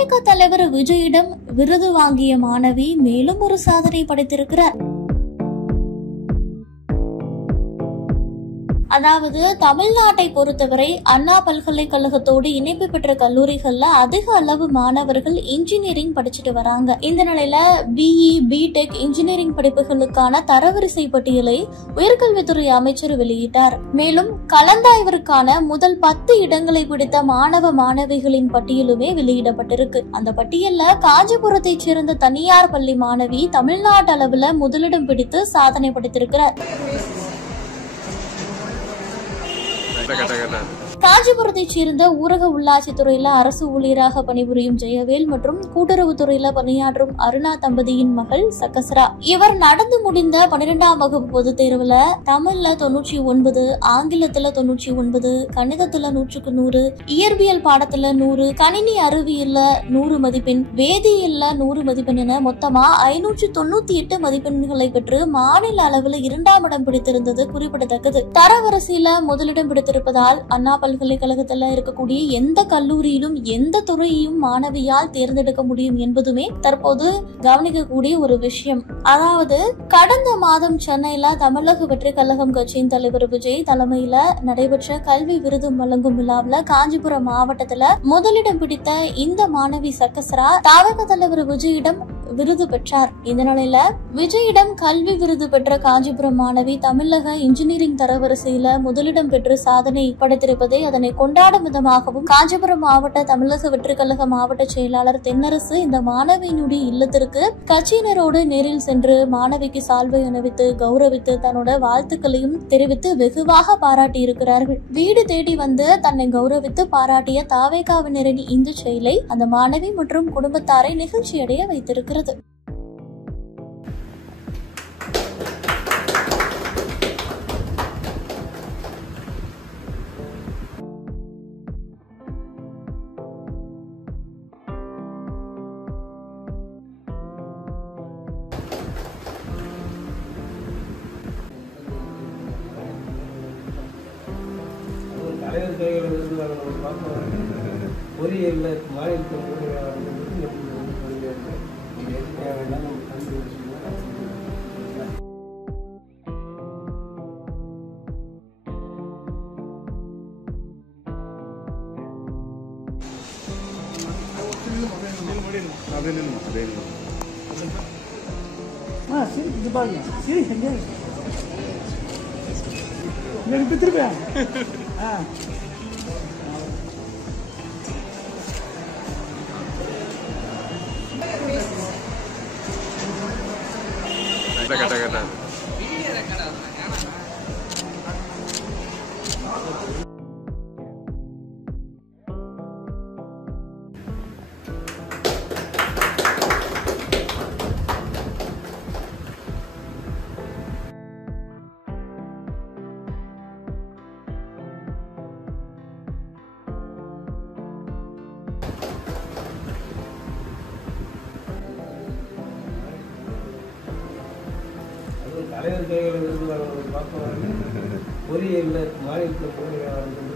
தாவேகா தலைவர் விஜயிடம் விருது வாங்கிய மாணவி மேலும் ஒரு சாதனை படைத்திருக்கிறார். அதாவது தமிழ்நாட்டை பொறுத்தவரை அண்ணா பல்கலைக்கழகத்தோடு இணைப்பு பெற்ற கல்லூரிகள்ல அதிக அளவு மாணவர்கள் இன்ஜினியரிங் படிச்சுட்டு வராங்க. இந்த நிலையில பிஇ, பிடெக் இன்ஜினியரிங் படிப்புகளுக்கான தரவரிசை பட்டியலை உயர்கல்வித்துறை அமைச்சர் வெளியிட்டார். மேலும் கலந்தாய்விற்கான முதல் 10 இடங்களை பிடித்த மாணவ மாணவிகளின் பட்டியலுமே வெளியிடப்பட்டிருக்கு. அந்த பட்டியல்ல காஞ்சிபுரத்தை சேர்ந்த தனியார் பள்ளி மாணவி தமிழ்நாட்டு அளவுல முதலிடம் பிடித்து சாதனை படைத்திருக்கிறார். காஞ்சிபுரத்தை சேர்ந்த ஊரக உள்ளாட்சி துறையில அரசு ஊழியராக பணிபுரியும் ஜெயவேல் மற்றும் கூட்டுறவுத்துறையில பணியாற்றும் அருணா தம்பதியின் மகள் சக்கஸ்ரா. இவர் நடந்து முடிந்த 12ஆம் வகுப்பு பொதுத் தேர்வுல தமிழ்ல 99, ஆங்கிலத்துல 99, கணிதத்துல 100க்கு 100, இயற்பியல் பாடத்துல 100, கணினி அறிவியல்ல 100 மதிப்பெண், வேதியியல்ல 100 மதிப்பெண் என மொத்தமா 598 மதிப்பெண்களை பெற்று மாநில அளவில் 2ஆம் இடம் பிடித்திருந்தது குறிப்பிடத்தக்கது. தரவரிசையில முதலிடம் பிடித்திருப்பதால் அண்ணா பல்கலைக்கழகத்துல இருக்கக்கூடிய எந்த கல்லூரியிலும் எந்த துறையையும் மாணவியால் தேர்ந்தெடுக்க முடியும் என்பதுமே தற்போது கவனிக்கக்கூடிய ஒரு விஷயம். அதாவது கடந்த மாதம் சென்னையில தமிழக வெற்றி கழகம் கட்சியின் தலைவர் விஜய் தலைமையில நடைபெற்ற கல்வி விருது வழங்கும் விழாவில் காஞ்சிபுரம் மாவட்டத்துல முதலிடம் பிடித்த இந்த மாணவி சக்கஸ்ரா தாவேகா தலைவர் விஜயிடம் விருது பெற்றார். இந்த நிலையில விஜயிடம் கல்வி விருது பெற்ற காஞ்சிபுரம் மாணவி தமிழக இன்ஜினியரிங் தரவரிசையில முதலிடம் பெற்று சாதனை படைத்திருப்பதை அதனை கொண்டாடும் விதமாகவும் காஞ்சிபுரம் மாவட்ட தமிழக வெற்றி கழக மாவட்ட செயலாளர் தென்னரசு இந்த மாணவியினுடைய இல்லத்திற்கு கட்சியினரோடு நேரில் சென்று மாணவிக்கு சால்வை அணிவித்து கௌரவித்து தன்னோட வாழ்த்துக்களையும் தெரிவித்து வெகுவாக பாராட்டி இருக்கிறார்கள். வீடு தேடி வந்து தன்னை கௌரவித்து பாராட்டிய தாவேகாவினரின் இந்த செயலை அந்த மாணவி மற்றும் குடும்பத்தாரை நிகழ்ச்சியடைய வைத்திருக்கிறது. தலைவர் கைகளை பொறியியல் மாநிலத்தில் தலைவர் கைகளை பொறியியல் மாநிலத்தில்